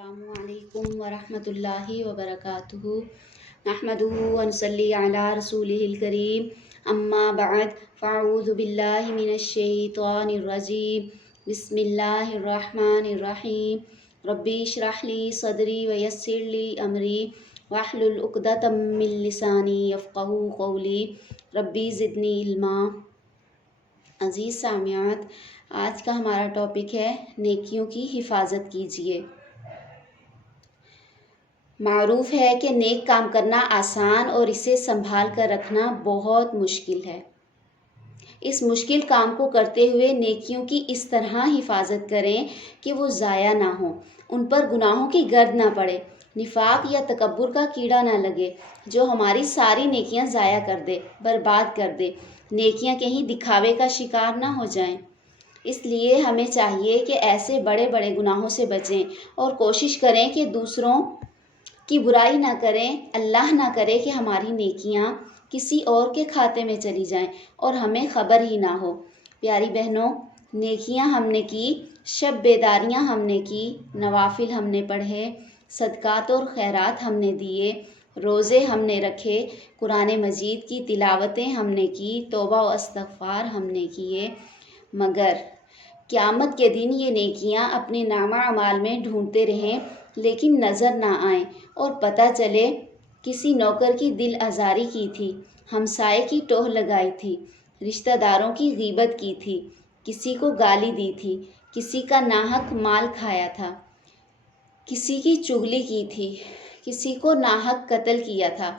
अस्सलामु अलैकुम वरहमतुल्लाहि वबरकातुहू नहमदुहु व नुसल्ली अला रसूलिहिल करीम अम्मा बअद फ़अऊज़ु बिल्लाहि मिनश शैतानिर रजीम बिस्मिल्लाहिर रहमानिर रहीम रब्बी इश्रह ली सदरी व यस्सिर ली अमरी वहलुल उक़दतम मिन लिसानी यफ़क़हू क़ौली रब्बी ज़िदनी इल्मा। अज़ीज़ सामियात, आज का हमारा टॉपिक है नेकियों की हिफाजत कीजिए। मारूफ है कि नेक काम करना आसान और इसे संभाल कर रखना बहुत मुश्किल है। इस मुश्किल काम को करते हुए नेकियों की इस तरह हिफाजत करें कि वो ज़ाया ना हो, उन पर गुनाहों की गर्द ना पड़े, निफाक या तकब्बुर का कीड़ा ना लगे जो हमारी सारी नेकियां ज़ाया कर दे, बर्बाद कर दे, नेकियां कहीं दिखावे का शिकार ना हो जाएं। इसलिए हमें चाहिए कि ऐसे बड़े बड़े गुनाहों से बचें और कोशिश करें कि दूसरों की बुराई ना करें। अल्लाह ना करे कि हमारी नेकियां किसी और के खाते में चली जाएं और हमें ख़बर ही ना हो। प्यारी बहनों, नेकियां हमने की, शब बेदारियां हमने की, नवाफिल हमने पढ़े, सदकात और खैरात हमने दिए, रोज़े हमने रखे, कुरान मजीद की तिलावतें हमने की, तौबा व इस्तग़फ़ार हमने किए, मगर क़यामत के दिन ये नेकियां अपने नामा अमाल में ढूंढते रहें लेकिन नज़र ना आएं और पता चले किसी नौकर की दिल आज़ारी की थी, हमसाये की टोह लगाई थी, रिश्तेदारों की गीबत की थी, किसी को गाली दी थी, किसी का नाहक माल खाया था, किसी की चुगली की थी, किसी को नाहक कत्ल किया था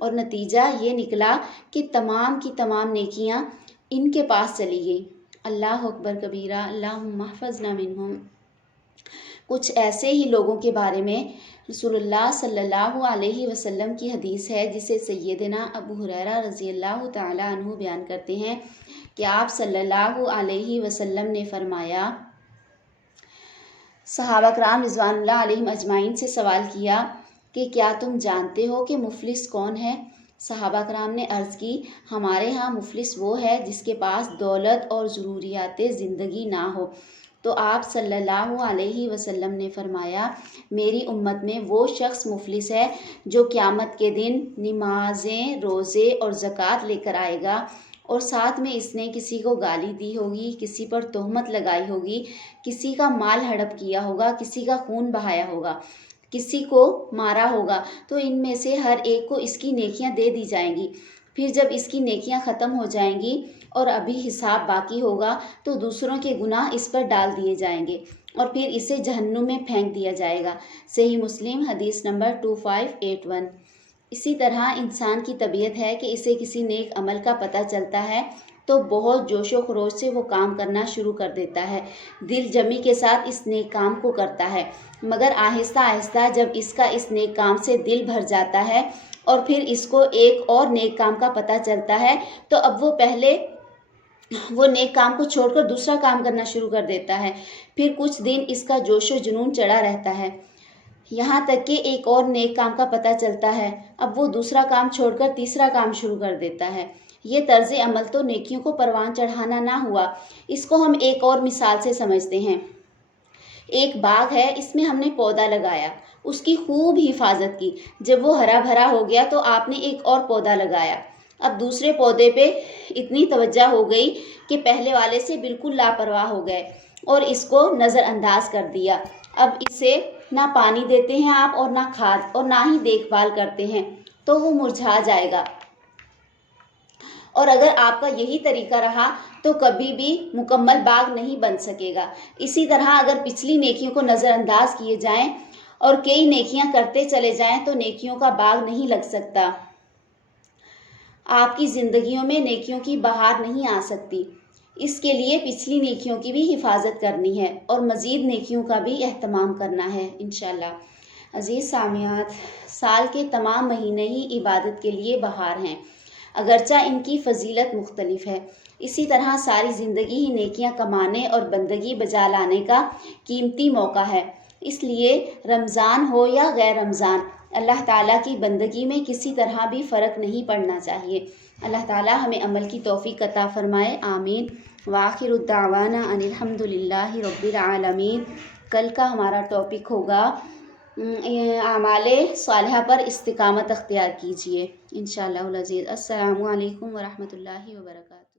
और नतीजा ये निकला कि तमाम की तमाम नेकियां इनके पास चली गई। अल्लाह अकबर कबीरा, अल्लाहुम्मा हफ़ज़ना मिनहुम। कुछ ऐसे ही लोगों के बारे में रसूलुल्लाह सल्लल्लाहु अलैहि वसल्लम की हदीस है जिसे सैयदना अबू हुरैरा रज़ियल्लाहु ताला अन्हु बयान करते हैं कि आप सल्लल्लाहु अलैहि वसल्लम ने फरमाया, सहाबा कराम रिज़वानुल्लाह अलैहिम अजमाइन से सवाल किया कि क्या तुम जानते हो कि मुफलिस कौन है? सहाबा कराम ने अर्ज़ की, हमारे यहाँ मुफलिस वो है जिसके पास दौलत और ज़रूरियात ज़िंदगी ना हो। तो आप सल्लल्लाहु अलैहि वसल्लम ने फरमाया, मेरी उम्मत में वो शख्स मुफलिस है जो क़यामत के दिन नमाज़ें, रोज़े और ज़कात लेकर आएगा और साथ में इसने किसी को गाली दी होगी, किसी पर तोहमत लगाई होगी, किसी का माल हड़प किया होगा, किसी का खून बहाया होगा, किसी को मारा होगा, तो इनमें से हर एक को इसकी नेकियां दे दी जाएंगी। फिर जब इसकी नेकियां ख़त्म हो जाएंगी और अभी हिसाब बाकी होगा तो दूसरों के गुनाह इस पर डाल दिए जाएंगे और फिर इसे जहन्नुम में फेंक दिया जाएगा। सही मुस्लिम हदीस नंबर 2581। इसी तरह इंसान की तबीयत है कि इसे किसी नेक अमल का पता चलता है तो बहुत जोशो खरोश से वो काम करना शुरू कर देता है, दिल जमी के साथ इस नेक काम को करता है, मगर आहिस्ता आहिस्ता जब इसका इस नेक काम से दिल भर जाता है और फिर इसको एक और नेक काम का पता चलता है तो अब वो नेक काम को छोड़कर दूसरा काम करना शुरू कर देता है। फिर कुछ दिन इसका जोशो जुनून चढ़ा रहता है, यहाँ तक कि एक और नेक काम का पता चलता है, अब वो दूसरा काम छोड़कर तीसरा काम शुरू कर देता है। ये तर्ज अमल तो नेकियों को परवान चढ़ाना ना हुआ। इसको हम एक और मिसाल से समझते हैं। एक बाग है, इसमें हमने पौधा लगाया, उसकी खूब हिफाजत की, जब वो हरा भरा हो गया तो आपने एक और पौधा लगाया। अब दूसरे पौधे पे इतनी तवज्जो हो गई कि पहले वाले से बिल्कुल लापरवाह हो गए और इसको नज़रअंदाज कर दिया। अब इसे ना पानी देते हैं आप और ना खाद और ना ही देखभाल करते हैं तो वो मुरझा जाएगा। और अगर आपका यही तरीका रहा तो कभी भी मुकम्मल बाग नहीं बन सकेगा। इसी तरह अगर पिछली नेकियों को नज़रअंदाज किए जाएं और कई नेकियां करते चले जाएं तो नेकियों का बाग नहीं लग सकता। आपकी ज़िंदगियों में नेकियों की बहार नहीं आ सकती। इसके लिए पिछली नेकियों की भी हिफाजत करनी है और मज़ीद नेकियों का भी एहतमाम करना है इंशाअल्लाह। अज़ीज़ सामियात, साल के तमाम महीने ही इबादत के लिए बहार हैं, अगरचा इनकी फ़जीलत मुख्तलिफ है। इसी तरह सारी ज़िंदगी ही नेकियां कमाने और बंदगी बजा लाने का कीमती मौका है। इसलिए रमज़ान हो या गैर रमज़ान, अल्लाह ताला की बंदगी में किसी तरह भी फ़र्क नहीं पड़ना चाहिए। अल्लाह ताला हमें अमल की तौफ़ीक़ अता फ़रमाए, आमीन। वाखिरु दावाना अनिल हम्दुलिल्लाहि रब्बिल आलमीन। कल का हमारा टॉपिक होगा اعمال صالحہ پر استقامت اختیار کیجیے انشاءاللہ العزیز۔ السلام علیکم ورحمۃ اللہ وبرکاتہ۔